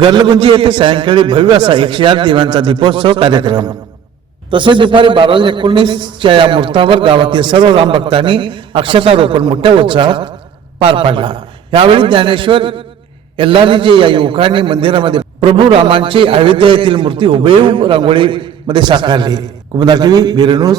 गर्लगुंजी येथे सायंकाळी भव्य असा एकशे आठ दिव्यांचा दीपोत्सव कार्यक्रम. तसेच दुपारी बारा एकोणीसच्या या मुहूर्तावर गावातील सर्व राम भक्तांनी अक्षतारोपण मोठ्या उत्साहात पार पाडला. यावेळी ज्ञानेश्वर एल्लारीजे या युवकांनी मंदिरामध्ये प्रभू रामांची अयोध्या येथील मूर्ती हुबेहूब रांगोळी मध्ये साकारली. कुमदा टीव्ही बिरनूस